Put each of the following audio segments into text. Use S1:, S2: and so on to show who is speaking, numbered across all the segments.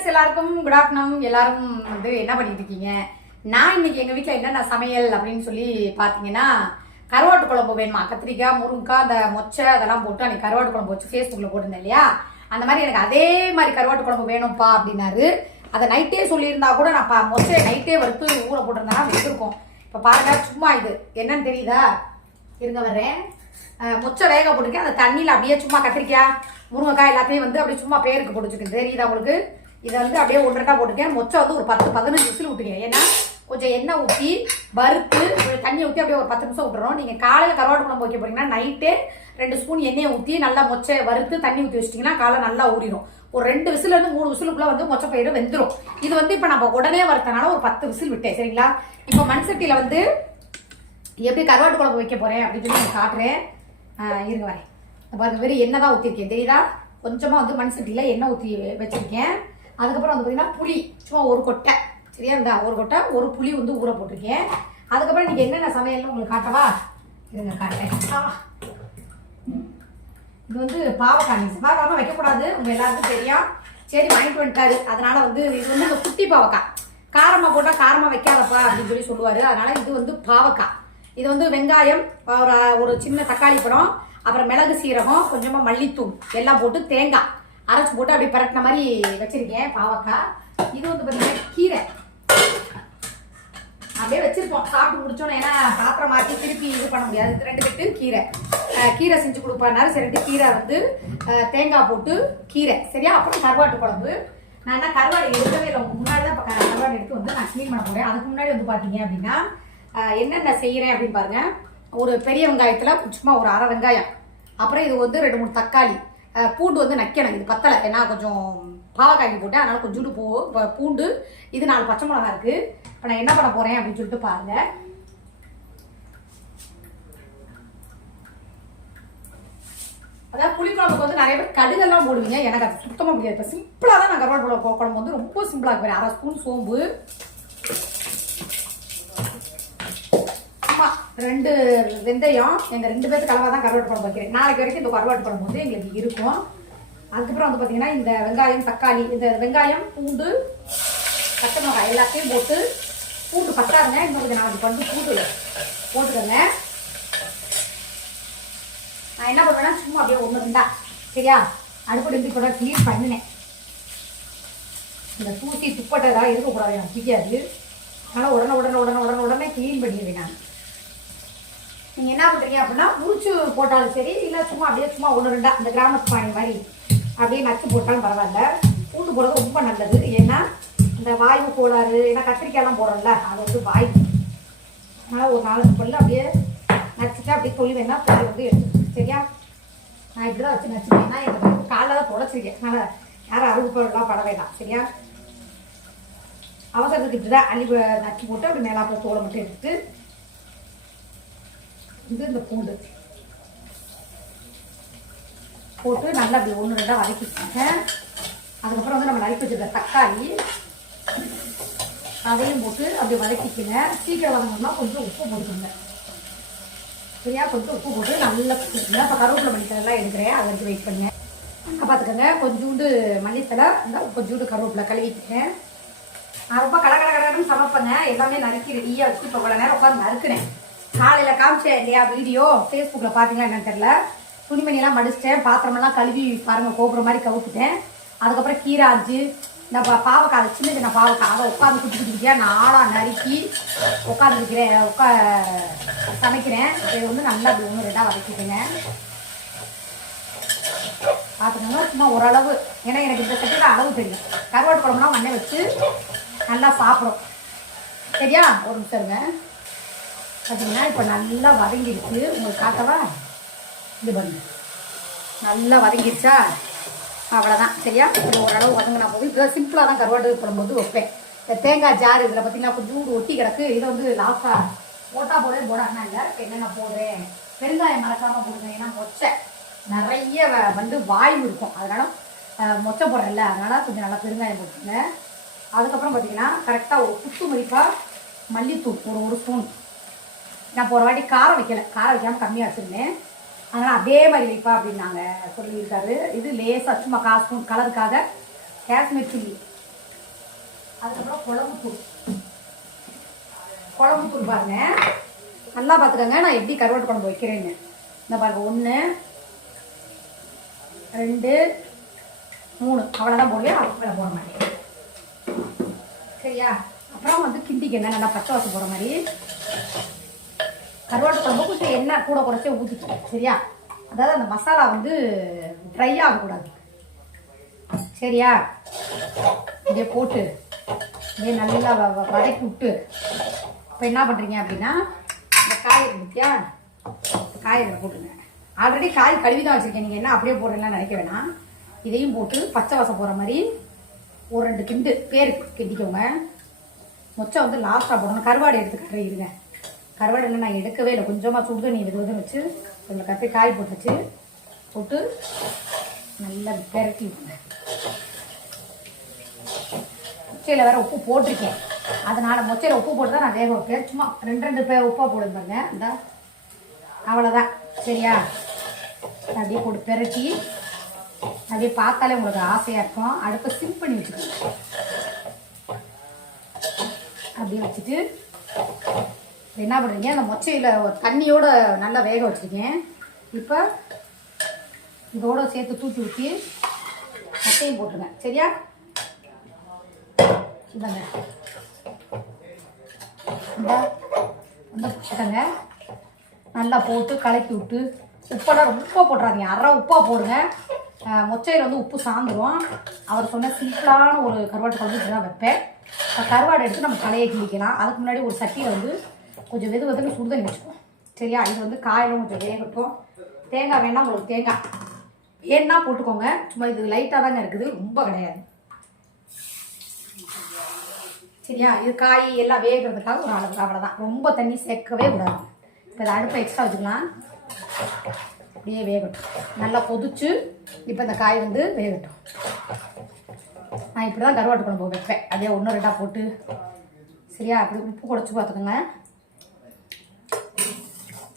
S1: Guys எல்லாருக்கும் good afternoon எல்லாரும் வந்து என்ன பண்ணிட்டு இருக்கீங்க நான் இன்னைக்கு எங்க வீட்டில் என்னென்ன சமையல் அப்படின்னு சொல்லி பார்த்தீங்கன்னா கருவாட்டு குழம்பு வேணுமா? கத்திரிக்காய் முருங்கைக்காய் அந்த மொச்சை அதெல்லாம் போட்டு அன்னைக்கு கருவாட்டு குழம்பு வச்சு ஃபேஸ்புக்கில் போட்டிருந்தேன் இல்லையா? அந்த மாதிரி எனக்கு அதே மாதிரி கருவாட்டு குழம்பு வேணும்ப்பா அப்படின்னாரு. அதை நைட்டே சொல்லியிருந்தா கூட நான் பா மொச்சை நைட்டே வறுத்து ஊற போட்டிருந்தேன்னா வச்சிருக்கோம். இப்போ பாருங்க சும்மா இது. என்னன்னு தெரியுதா? இருங்க வர்றேன். மொச்சை வேக போட்டிருக்கேன். அந்த தண்ணியில் அப்படியே சும்மா கத்திரிக்காய் முருங்கைக்காய் எல்லாத்தையும் வந்து அப்படியே சும்மா பேருக்கு பிடிச்சிருக்கு தெரியுதா உங்களுக்கு? இதை வந்து அப்படியே ஒன்றா போட்டுருக்கேன். மொச்சம் வந்து ஒரு பத்து பதினஞ்சு விசில் விட்டுருக்கேன் ஏன்னா கொஞ்சம் எண்ணெய் ஊற்றி வறுத்து கொஞ்சம் தண்ணி ஊற்றி அப்படியே ஒரு பத்து நிமிஷம் விட்டுறோம் நீங்கள் காலையில் கருவாட்டு குழம்பு வைக்க போறீங்கன்னா நைட்டே ரெண்டு ஸ்பூன் எண்ணெயை ஊற்றி நல்லா மொச்சை வறுத்து தண்ணி ஊற்றி வச்சிட்டிங்கன்னா காலை நல்லா ஊறிடும் ஒரு ரெண்டு விசில் இருந்து மூணு விசிலுக்குள்ள வந்து மொச்சை பயிர் வெந்துடும் இது வந்து இப்போ நம்ம உடனே வறுத்தனால ஒரு பத்து விசில் விட்டேன். சரிங்களா? இப்போ மண் சட்டியில் வந்து எப்படி கருவாட்டு குழம்பு வைக்க போகிறேன் அப்படின்னு சொல்லி நான் காட்டுறேன். இருங்க வரேன் அப்போ அது வெறும் எண்ணெய் தான் ஊற்றிருக்கேன் தெரியுதா? கொஞ்சமாக வந்து மண் சட்டியில் எண்ணெய் ஊற்றி வச்சுருக்கேன். அதுக்கப்புறம் வந்து பார்த்தீங்கன்னா புளி. சும்மா ஒரு கொட்டை. சரியா? இருந்தா ஒரு கொட்டை ஒரு புளி வந்து ஊற போட்டிருக்கேன். அதுக்கப்புறம் இன்னைக்கு என்னென்ன சமையல்னு உங்களுக்கு காட்டவா? இருங்க காட்டேன் இது வந்து பாவக்காய் பாவக்காய் வைக்கக்கூடாது. உங்க எல்லாருக்கும் தெரியும். சரி வாங்கிட்டு வந்துட்டாரு. அதனால வந்து இது வந்து இந்த குட்டி பாவக்காய். காரமா போட்டா காரமா வைக்காதப்பா அப்படின்னு சொல்லி சொல்லுவாரு. அதனால இது வந்து பாவக்காய். இது வந்து வெங்காயம் ஒரு ஒரு சின்ன தக்காளி பழம் அப்புறம் மிளகு சீரகம் கொஞ்சமா மல்லித்தூள். எல்லாம் போட்டு தேங்காய். அரைச்சு போட்டு அப்படி பரட்டின மாதிரி வச்சிருக்கேன் பாவக்காய். இது வந்து பார்த்தீங்கன்னா கீரை. அப்படியே வச்சிருப்போம். சாப்பிட்டு முடிச்சோம் ஏன்னா பாத்திரம் மாற்றி திருப்பி இது பண்ண முடியாது. இது ரெண்டு கட்டு கீரை. கீரை செஞ்சு கொடுப்பாரு சரி ரெண்டு கீரை வந்து தேங்காய் போட்டு கீரை. சரியா? அப்புறம் கருவாட்டு குழம்பு. நான் என்ன கருவாடு எடுக்கவே இல்லை. முன்னாடி தான் இப்போ கருவாடு எடுத்து வந்து நான் க்ளீன் பண்ண போறேன். அதுக்கு முன்னாடி வந்து பார்த்தீங்க அப்படின்னா என்னென்ன செய்கிறேன் அப்படின்னு பாருங்க. ஒரு பெரிய வெங்காயத்தில் சும்மா ஒரு அரை வெங்காயம். அப்புறம் இது வந்து ரெண்டு மூணு தக்காளி. பூண்டு வந்து நக்கணும் இது பத்தலை. ஏன்னா கொஞ்சம் பாவக்காய்க்கு போட்டேன் அதனால் கொஞ்சோண்டு பூ ப- பூண்டு. இது நாலு பச்சை மிளகா இருக்குது இப்போ நான் என்ன பண்ண போகிறேன் அப்படின்னு சொல்லிட்டு பாருங்கள் அதாவது புளிக்குழம்புக்கு வந்து நிறைய பேர் கடுகெல்லாம் போடுவீங்க. எனக்கு அது சுத்தமாக முடியாது இப்போ சிம்பிளாக தான் நான் கருவாடு குழம்பு குழம்பு வந்து ரொம்ப சிம்பிளாக இருக்கிறேன் அரை ஸ்பூன் சோம்பு சும்மா ரெண்டு வெந்தயம் எங்கள் ரெண்டு பேருக்கு கலவாக தான் கருவாட்டு குழம்பு வைக்கிறேன். நாளைக்கு வரைக்கும் இந்த கருவாட்டு குழம்பு வந்து எங்களுக்கு இருக்கும். அதுக்கப்புறம் வந்து பார்த்தீங்கன்னா இந்த வெங்காயம் தக்காளி இந்த வெங்காயம் பூண்டு பச்சை மிளகாய் எல்லாத்தையும் போட்டு பூண்டு பத்தாருங்க இன்னும் கொஞ்சம் நாளைக்கு வந்து பூண்டு போட்டுக்கோங்க. நான் என்ன பண்ணுவேன்னா சும்மா அப்படியே ஒன்று இருந்தா சரியா? அடுப்பு இருந்து கூட க்ளீன் பண்ணினேன். இந்த தூசி துப்பட்டை இருக்கக்கூடாது எனக்கு பிடிக்காது. அதனால் உடனே உடனே உடனே உடனே உடனே க்ளீன் பண்ணிடுவேன் நான். நீங்கள் என்ன பண்ணுறீங்க அப்படின்னா முறிச்சு போட்டாலும் சரி இல்லை சும்மா அப்படியே சும்மா ஒன்று ரெண்டா அந்த கிராமத்து பாணி மாதிரி அப்படியே நச்சு போட்டாலும் பரவாயில்ல. பூண்டு போடுறது ரொம்ப நல்லது. ஏன்னா இந்த வாயு கோளாறு ஏன்னா கத்திரிக்காயெல்லாம் போடுறோம்ல அது வந்து வாய் அதனால் ஒரு நாலு பொருள் அப்படியே நச்சுட்டு அப்படியே தொழில் வேணா தொழில் வந்து எடுத்து சரியா? நான் இப்படி தான் வச்சு நச்சுக்கேன் ஏன்னா எனக்கு காலைல தான் தொடச்சிருக்கேன் அதனால் யாரும் அறுப்புலாம் பட வேண்டாம். சரியா? அவசரத்துக்கு இப்படி தான் அள்ளி நச்சு போட்டு அப்படி மேலாப்பில் தோலை மட்டும் எடுத்துட்டு இது இந்த பூண்டு. போட்டு நல்லா அப்படி ஒன்று ரெண்டாக வதக்கிட்டாங்க அதுக்கப்புறம் வந்து நம்ம நறுக்கி வச்சிருக்க தக்காளி அதையும் போட்டு அப்படி வதக்கிக்கினேன் சீக்கிரம் வதங்கணும்னா கொஞ்சம் உப்பு போட்டுக்கோங்க. சரியா? கொஞ்சம் உப்பு போட்டு நல்லா கொடுத்துருங்க இப்போ கருவேப்பிலை மல்லித்தலாம் எடுக்கிறேன். அதை எடுத்து வெயிட் பண்ணேன் பார்த்துக்கோங்க கொஞ்சோண்டு மல்லித்தலை இந்த கொஞ்சோண்டு கருவேப்பிலை கழுவிக்கிட்டேன் நான் ரொம்ப கட கட கடன்னு சமைப்பேங்க. எல்லாமே நறுக்கி ரெடியாக வச்சு இப்போ இவ்வளோ நேரம் உட்காந்து நறுக்குனேன். காலையில் காமிச்சேன் இல்லையா வீடியோ? ஃபேஸ்புக்கில் பார்த்தீங்களா என்னன்னு தெரில துணிமணியெல்லாம் மடிச்சிட்டேன். பாத்திரமெல்லாம் கழுவி பாருங்கள் கோபுரம் மாதிரி கவுத்துட்டேன். அதுக்கப்புறம் கீரை அஞ்சு இந்த பாவக்காய் சின்ன சின்ன பாவக்காய். அதை உட்காந்து குட்டி குட்டி குட்டியாக நாளாக நறுக்கி உட்காந்துருக்கிறேன். உட்கா சமைக்கிறேன். இதை வந்து நல்லா அப்படி ஒன்று ரெண்டாக வதக்கிட்டுங்க பார்த்துக்கோங்க சும்மா ஓரளவு. ஏன்னா எனக்கு இந்த சட்டியில் அளவு தெரியும். கருவாட்டு குழம்புலாம் மண்ணை வச்சு நல்லா சாப்பிடும். சரியா? ஒரு நிமிஷம் இருங்க. பார்த்தீங்கன்னா இப்போ நல்லா வதங்கிடுச்சு. உங்களுக்கு காட்டவா இது பண்ணு நல்லா வதங்கிடுச்சா? அவ்வளோதான் சரியா? இது ஓரளவு வதங்கினா போதும் இப்போ சிம்பிளாக தான் கருவாட்டு போடும்போது வைப்பேன். இந்த தேங்காய் ஜார் இதில் பார்த்தீங்கன்னா கொஞ்சம் ஒட்டி கிடக்கு. இதை வந்து லாஸ்ட்டாக போட்டா போடவே போடாதுன்னா இல்லை இப்போ என்னென்ன போடுறேன்? பெருங்காயம் மறக்காமல் போடுங்க. ஏன்னா மொச்சை நிறைய வ- வந்து வாய்வு இருக்கும். அதனால மொச்சை போடுறல அதனால் கொஞ்சம் நல்லா பெருங்காயம் போட்டுங்க அதுக்கப்புறம் பார்த்தீங்கன்னா கரெக்டாக ஒரு குத்து மதிப்பாக மல்லித்தூள் ஒரு ஒரு ஸ்பூன் நான் போகிற வாட்டி காரம் வைக்கலை. காரம் வைக்காமல் கம்மியாக வச்சுருந்தேன். அதனால் அதே மாதிரி வைப்பா அப்படின்னு நாங்கள் சொல்லியிருக்காரு. இது லேசாக சும்மா காசு ஸ்பூன் கலருக்காக காஷ்மீர் சில்லி. அதுக்கப்புறம் குழம்பு தூள் குழம்பு தூள் பாருங்க. நல்லா பார்த்துக்கோங்க நான் எப்படி கருவாட்டு குழம்பு வைக்கிறேன்னு. இந்த பாருங்க. ஒன்று ரெண்டு மூணு. அவ்வளோதான் போடுவேன் அவ்வளோ போகிற போட மாட்டேன் சரியா? அப்புறம் வந்து கிண்டிக்கங்க நல்லா பச்சை வாசம் போகிற மாதிரி. கருவாட்டு குழம்பு கொஞ்சம் எண்ணெய் கூட குறைச்சி ஊற்றிக்கணும் சரியா? அதாவது அந்த மசாலா வந்து ட்ரை ஆகக்கூடாது. சரியா? இங்கே போட்டு இதே நல்லா வ- வ- வதக்கி விட்டு இப்போ என்ன பண்ணுறீங்க அப்படின்னா இந்த காய் இருக்கு காய் இதில் போட்டுருங்க. ஆல்ரெடி காய் கழுவி தான் வச்சுருக்கேன். நீங்கள் என்ன அப்படியே போடுறீங்களா நினைக்க வேணாம். இதையும் போட்டு பச்சை வாசம் போகிற மாதிரி ஒரு ரெண்டு கிண்டு பேருக்கு கிண்டிக்கோங்க. மொச்சை வந்து லாஸ்ட்டாக போடணும். கருவாடு எடுத்துக்கிறேன் இருங்க. கருவாடு நான் எடுக்கவே இல்லை. கொஞ்சமாக சுடு தண்ணி வெது வச்சு கொஞ்சம் கத்தி காய் போட்டு வச்சு போட்டு நல்லா பெரட்டி விடுவேன் மொச்சையில் வேற உப்பு போட்டிருக்கேன். அதனால் மொச்சையில் உப்பு போட்டு தான் நான் வேக வைப்பேன். சும்மா ரெண்டு ரெண்டு பேர் உப்பாக போடுங்க பாருங்க. இந்த. அவ்வளோதான் சரியா? அப்படியே போட்டு பெரட்டி அப்படியே பார்த்தாலே உங்களுக்கு ஆசையாக இருக்கும். அடுப்பை சிம் பண்ணி வச்சுக்கோங்க. அப்படியே வச்சுட்டு என்ன பண்ணுறீங்க அந்த மொச்சையில் தண்ணியோட நல்லா வேக வச்சுருக்கேன். இப்போ இதோட சேர்த்து தூக்கி ஊற்றி மொச்சையும் போட்டுருங்க. சரியா? இதாங்க இந்த நல்லா போட்டு கலக்கி விட்டு உப்பெல்லாம் ரொம்ப போட்டுறாதீங்க. அரை உப்பாக போடுங்க. மொச்சையில் வந்து உப்பு சாந்துடும் அவர் சொன்ன சிம்பிளான ஒரு கருவாட்டு குழம்பு இப்படி தான் வைப்பேன் கருவாடு எடுத்து நம்ம கலையை கிழிக்கலாம் அதுக்கு முன்னாடி ஒரு சட்டியில் வந்து கொஞ்சம் வெது வெதுன்னு சுடுதண்ணி வச்சுக்குவோம் சரியா? இது வந்து காயெல்லாம் கொஞ்சம் வேகட்டும் தேங்காய் வேணால் உங்களுக்கு தேங்காய். வேணா போட்டுக்கோங்க. சும்மா இது லைட்டாக தாங்க இருக்குது. ரொம்ப கிடையாது. சரியா? இது காய் எல்லாம் வேகிறதுக்காக ஒரு அளவுக்கு அவ்வளோதான் ரொம்ப தண்ணி சேர்க்கவே கூடாது. இப்போ இதை அடுப்பை எக்ஸ்ட்ரா வச்சுக்கலாம். அப்படியே வேகட்டும். நல்லா கொதிச்சு இப்போ இந்த காய் வந்து வேகட்டும். நான் இப்படி தான் கருவாட்டு குழம்பு வைப்பேன். அதே ஒன்று ரெண்டாக போட்டு. சரியா? அப்படி உப்பு குடச்சி பார்த்துக்கோங்க.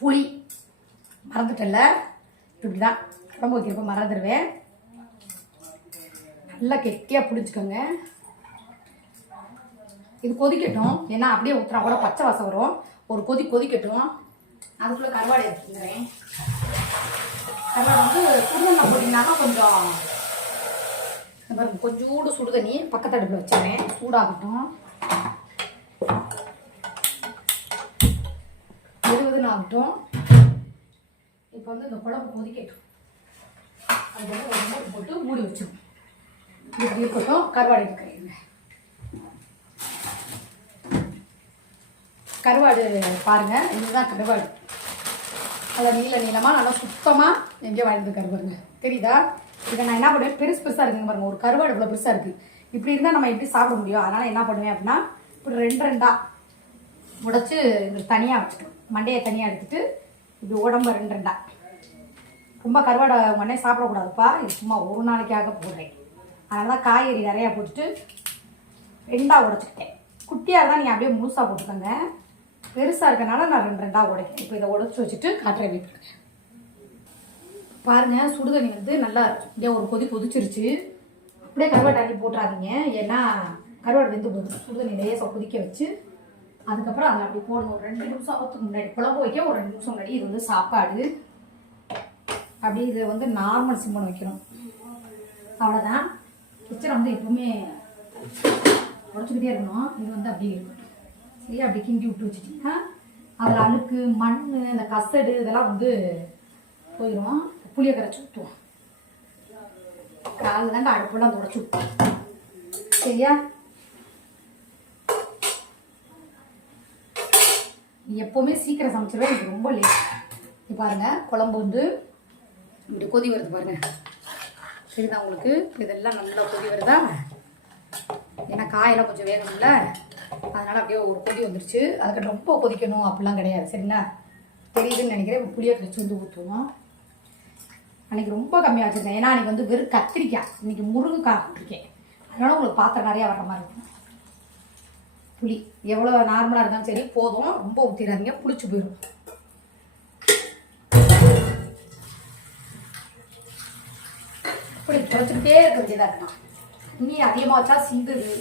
S1: புளி. மறந்துட்டல இப்படி தான் குழம்பு வைக்கிறப்ப மறந்துடுவேன். நல்லா கெட்டியாக பிடிச்சிக்கோங்க இது கொதிக்கட்டும். ஏன்னா அப்படியே ஊற்றுனா கூட பச்சை வாசம் வரும். ஒரு கொதி கொதிக்கட்டும். அதுக்குள்ளே கருவாடை எடுத்துக்கிறேன் கருவாடை வந்து சுடுதண்ணா போட்டிங்கனாலும் கொஞ்சம் கொஞ்சோடு சுடுதண்ணி சுடு தண்ணி பக்கத்து அடுப்பில் வச்சிடுறேன் சூடாகட்டும். வெது ஆகட்டும் இப்போ வந்து இந்த குழம்பு கொதிக்கட்டும். அது வந்து ஒரு மூடி போட்டு மூடி வச்சிடும் இப்படி இருக்கட்டும் கருவாடு எடுக்கிறீங்க கருவாடு பாருங்க இதுதான் கருவாடு. அதை நீள நீளமாக நல்லா சுத்தமாக எங்கேயோ வாழ்ந்து கருவாடுங்க தெரியுதா? இதை நான் என்ன பண்ணுவேன்? பெருசு பெருசாக இருக்குங்க பாருங்க. ஒரு கருவாடு இவ்வளோ பெருசாக இருக்குது இப்படி இருந்தால் நம்ம எப்படி சாப்பிட முடியும்? அதனால் என்ன பண்ணுவேன் அப்படின்னா இப்படி ரெண்டு ரெண்டாக உடைச்சு தனியாக வச்சுக்கணும். மண்டையை தனியாக எடுத்துட்டு இப்படி உடம்பு ரெண்டு ரெண்டா ரொம்ப கருவாடை உடனே சாப்பிடக்கூடாதுப்பா. இது சும்மா ஒரு நாளைக்காக போடுறேன். அதனால தான் காய்கறி நிறையா போட்டுட்டு ரெண்டாக உடச்சிக்கிட்டேன். குட்டியாக இருந்தால் நீங்கள் அப்படியே முழுசாக போட்டுக்கோங்க. பெருசாக இருக்கனால நான் ரெண்டு ரெண்டாக உடைக்கிறேன். இப்போ இதை உடச்சி வச்சுட்டு காற்றை வீட்டுக்கு. பாருங்கள் சுடுதண்ணி வந்து நல்லா அப்படியே ஒரு கொதி கொதிச்சிருச்சு. அப்படியே கருவாட்டை அள்ளி போட்டுறாதீங்க. ஏன்னா கருவாடு வெந்து போகுது. சுடுதண்ணி லேசாக கொதிக்க வச்சு அதுக்கப்புறம் அதை அப்படி போடணும். ஒரு ரெண்டு நிமிஷம் ஆகிறதுக்கு முன்னாடி குழம்பு வைக்க ஒரு ரெண்டு நிமிஷம் முன்னாடி இது வந்து சாப்பாடு. அப்படியே இதை வந்து நார்மல் சிம்மன் வைக்கணும். அவ்வளோதான் கிச்சனை வந்து எப்பவுமே உடச்சிக்கிட்டே இருக்கணும். இது வந்து அப்படியே இருக்கட்டும். சரியா? அப்படி கிண்டி விட்டு வச்சுட்டிங்கன்னா அதில் அழுக்கு மண் இந்த கசடு இதெல்லாம் வந்து போயிடும் புளியை கரைச்சி விட்டுருவோம் தாண்டா தாங்க அந்த தொடச்சி விட்டோம் சரியா? எப்போவுமே சீக்கிரம் சமைச்சிருவேன் எனக்கு ரொம்ப லேட் இது பாருங்க குழம்பு வந்து இப்படி கொதி வருது பாருங்க. சரிதா உங்களுக்கு? இதெல்லாம் நல்லா கொதி வருதா? ஏன்னா காயெல்லாம் கொஞ்சம் வேகணும்ல. அதனால அப்படியே ஒரு கொதி வந்துருச்சு. அதுக்கு ரொம்ப கொதிக்கணும் அப்படிலாம் கிடையாது. சரிங்களா? தெரியுதுன்னு நினைக்கிறேன். புளியை கழிச்சு வந்து ஊற்றுவோம் அன்னைக்கு ரொம்ப கம்மியாக வச்சுருந்தேன். ஏன்னா அன்னைக்கு வந்து வெறும் கத்திரிக்காய். இன்னைக்கு முருங்கைக்காய் போட்டிருக்கேன். அதனால உங்களுக்கு பாத்திரம் நிறையா வர மாதிரி இருக்கும். புளி. எவ்வளோ நார்மலாக இருந்தாலும் சரி போதும். ரொம்ப ஊற்றிடாதீங்க புளிச்சு போயிடும் இப்படி குறைச்சிக்கிட்டே இருக்க வேண்டியதாக இருக்கான் அதிகமாக வச்சா சிந்துது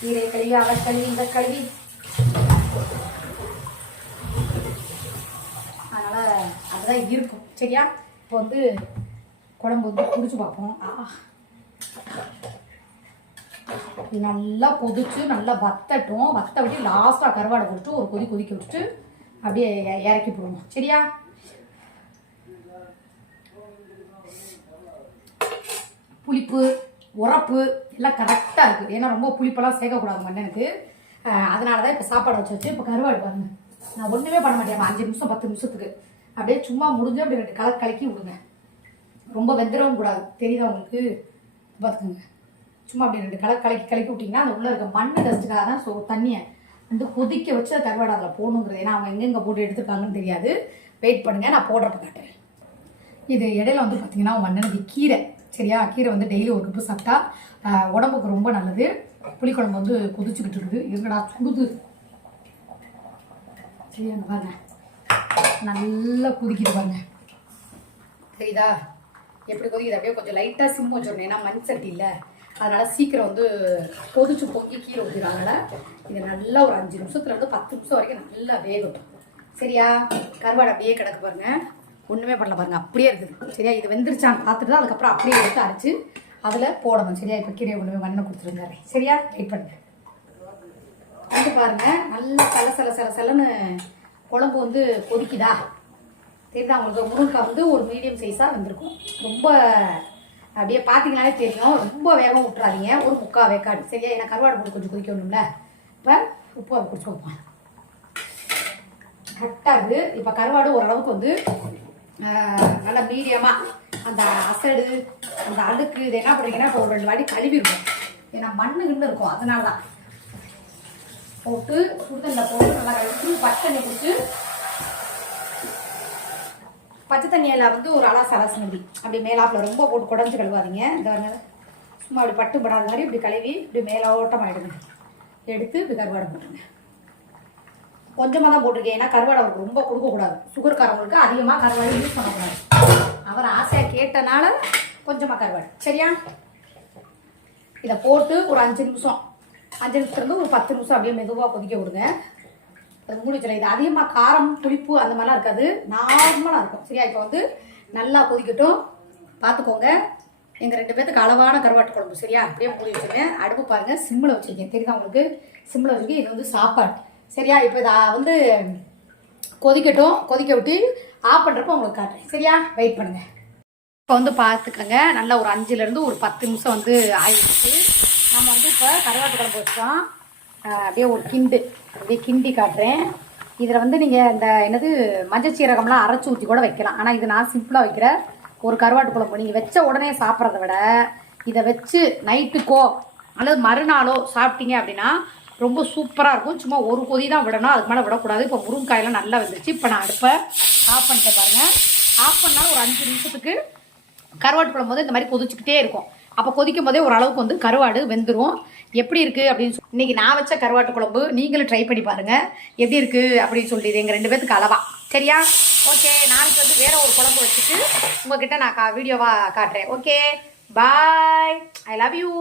S1: கீரை கழுவி அதை கழுவி இந்த கழுவி. அதனால் அதுதான் இருக்கும். சரியா? இப்போ வந்து குழம்பு வந்து குடிச்சு பார்ப்போம். ஆ. நல்லா கொதிச்சு நல்லா வத்தட்டும். வத்த விட்டு லாஸ்ட்டாக கருவாடை போட்டு ஒரு கொதி கொதிக்க விட்டுட்டு அப்படியே இறக்கி போடுவோம் சரியா? புளிப்பு உரப்பு எல்லாம் கரெக்டாக இருக்குது ஏன்னா ரொம்ப புளிப்பெல்லாம் சேர்க்கக்கூடாது மண்ணனுக்கு அதனால தான் இப்போ சாப்பாடு வச்சு வச்சு இப்போ கருவாடு பாருங்க. நான் ஒன்றுமே பண்ண மாட்டேன். அஞ்சு நிமிஷம் பத்து நிமிஷத்துக்கு. அப்படியே சும்மா முடிஞ்சு அப்படி ரெண்டு கலர் கலக்கி விடுங்க. ரொம்ப வெந்துடவும் கூடாது. தெரியுதா உங்களுக்கு? பார்த்துக்கோங்க சும்மா அப்படி ரெண்டு கலர் கலக்கி கலக்கி விட்டிங்கன்னா அந்த உள்ளே இருக்க மண் டஸ்ட்டுக்காக தான் ஸோ தண்ணியை வந்து கொதிக்க வச்சு அந்த கருவாடு அதில் போகணுங்கிறது ஏன்னா அவங்க எங்கெங்கே போட்டு எடுத்துருக்காங்கன்னு தெரியாது. வெயிட் பண்ணுங்கள் நான் போடுறப்ப காட்டுறேன். இது இடையில வந்து பார்த்தீங்கன்னா மண்ணனுக்கு கீரை. சரியா? கீரை வந்து டெய்லி ஒரு கப்பு சாப்பிட்டா உடம்புக்கு ரொம்ப நல்லது. புளிக்குழம்பு வந்து கொதிச்சுக்கிட்டு இருக்குது. இருங்கடா சுடுது. சரியா பாருங்க. நல்லா கொதிக்குது பாருங்க. தெரியுதா எப்படி கொதிக்குது? அப்படியே கொஞ்சம் லைட்டாக சிம் வச்சிடணும். ஏன்னா மண் சட்டி இல்லை அதனால சீக்கிரம் வந்து கொதிச்சு பொங்கி கீழே ஊற்றிடுறாங்கல்ல இது நல்லா ஒரு அஞ்சு நிமிஷத்துல இருந்து பத்து நிமிஷம் வரைக்கும் நல்லா வேகும் சரியா? கருவாடு அப்படியே கிடக்கு பாருங்க. ஒன்றுமே பண்ணல பாருங்க. அப்படியே இருக்குது. சரியா? இது வெந்துருச்சான்னு பார்த்துட்டு தான் அதுக்கப்புறம் அப்படியே எடுத்து அரைச்சு அதில் போடணும். சரியா? இப்போ கீரையை ஒன்றுமே வண்ணம் மண்ணை கொடுத்துருங்க. சரியா? வெயிட் பண்ணுங்க. வந்து பாருங்க. நல்லா சல சல சல சலன்னு குழம்பு வந்து கொதிக்குதா? தெரியுதா உங்களுக்கு? முருங்கைக்காய் வந்து ஒரு மீடியம் சைஸாக வந்திருக்கும். ரொம்ப அப்படியே பார்த்தீங்கனாலே தெரியும். ரொம்ப வேகம் விட்றாதீங்க ஒரு முக்கால் வேக்காடு. சரியா? ஏன்னா கருவாடு போட்டு கொஞ்சம் குதிக்கணும்ல இப்போ உப்பு அதை குடிச்சு வைப்போம். கரெக்டாக இருக்குது இப்போ கருவாடு ஓரளவுக்கு வந்து நல்லா மீடியமாக அந்த அசடு அந்த அழுக்கு இது என்ன பண்ணுறீங்கன்னா இப்போ ஒரு ரெண்டு வாட்டி கழுவிடுவோம். ஏன்னா மண்ணு கிண்டு இருக்கும். அதனால தான். போட்டு சுடுதண்ணில் போட்டு நல்லா கழுவி பச்சை கொடுத்து பச்சை தண்ணியில் வந்து ஒரு அலசு அலசு அப்படி மேலாப்பில் ரொம்ப போட்டு குடஞ்சு கழுவாதீங்க. இந்த சும்மா அப்படி பட்டு படாத மாதிரி இப்படி கழுவி இப்படி மேலோட்டம் ஆகிடுங்க எடுத்து இப்படி கருவாடை போட்டுருங்க. கொஞ்சமாக தான் போட்டிருக்கேன். ஏன்னா கருவாடை அவருக்கு ரொம்ப கொடுக்கக்கூடாது. சுகர்காரவங்களுக்கு அதிகமாக கருவாடை யூஸ் பண்ணக்கூடாது. அவர் ஆசையாக கேட்டனால கொஞ்சமாக கருவாடு. சரியா? இதை போட்டு ஒரு அஞ்சு நிமிஷம். அஞ்சு நிமிஷத்துலேருந்து ஒரு பத்து நிமிஷம் அப்படியே மெதுவாக கொதிக்க விடுங்க. அது மூடி வச்சிடலாம் இது அதிகமாக காரம் புளிப்பு அந்த மாதிரிலாம் இருக்காது. நார்மலாக இருக்கும். சரியா? இப்போ வந்து நல்லா கொதிக்கட்டும். பார்த்துக்கோங்க எங்கள் ரெண்டு பேர்த்துக்கு அளவான கருவாட்டு குழம்பு சரியா? அப்படியே மூடி வச்சுருக்கேன் அடுப்பு பாருங்கள் சிம்மில் வச்சுருக்கேன். தெரியுதா உங்களுக்கு? சிம்மில் வச்சுருக்கேன். இது வந்து சாப்பாடு. சரியா? இப்போ இதை வந்து கொதிக்கட்டும். கொதிக்க விட்டு ஆஃப் பண்ணுறப்ப உங்களுக்கு காட்டுறேன். சரியா? வெயிட் பண்ணுங்கள் இப்போ வந்து பார்த்துக்கோங்க நல்லா ஒரு அஞ்சுலேருந்து ஒரு பத்து நிமிஷம் வந்து ஆயிடுச்சு. நம்ம வந்து இப்போ கருவாட்டு குழம்பு வச்சோம் அப்படியே ஒரு கிண்டு அப்படியே கிண்டி காட்டுறேன். இதில் வந்து நீங்கள் இந்த என்னது மஞ்சள் சீரகம்லாம் அரைச்சி ஊற்றி கூட வைக்கலாம். ஆனால் இது நான் சிம்பிளாக வைக்கிற ஒரு கருவாட்டு குழம்பு. நீங்கள் வச்ச உடனே சாப்பிட்றத விட இதை வச்சு நைட்டுக்கோ அல்லது மறுநாளோ சாப்பிட்டீங்க அப்படின்னா ரொம்ப சூப்பராக இருக்கும். சும்மா ஒரு கொதி தான் விடணும். அதுக்கு மேலே விடக்கூடாது. இப்போ முருங்காயெல்லாம் நல்லா வந்துருச்சு. இப்போ நான் அடுப்பை ஆஃப் பண்ணிட்டேன் பாருங்கள் ஆஃப் பண்ணால் ஒரு அஞ்சு நிமிஷத்துக்கு கருவாட்டு குழம்பு வந்து இந்த மாதிரி கொதிச்சுக்கிட்டே இருக்கும். அப்போ கொதிக்கும் போதே ஓரளவுக்கு வந்து கருவாடு வெந்துடும் எப்படி இருக்குது அப்படின்னு சொல்லி இன்றைக்கி நான் வச்ச கருவாட்டு குழம்பு நீங்களும் ட்ரை பண்ணி பாருங்கள் எப்படி இருக்குது அப்படின்னு சொல்லிடுது எங்கள் ரெண்டு பேர்த்துக்கு அளவா. சரியா? ஓகே நாளைக்கு வந்து வேறு ஒரு குழம்பு வச்சுட்டு உங்ககிட்ட நான் கா வீடியோவாக காட்டுறேன். Okay bye I love you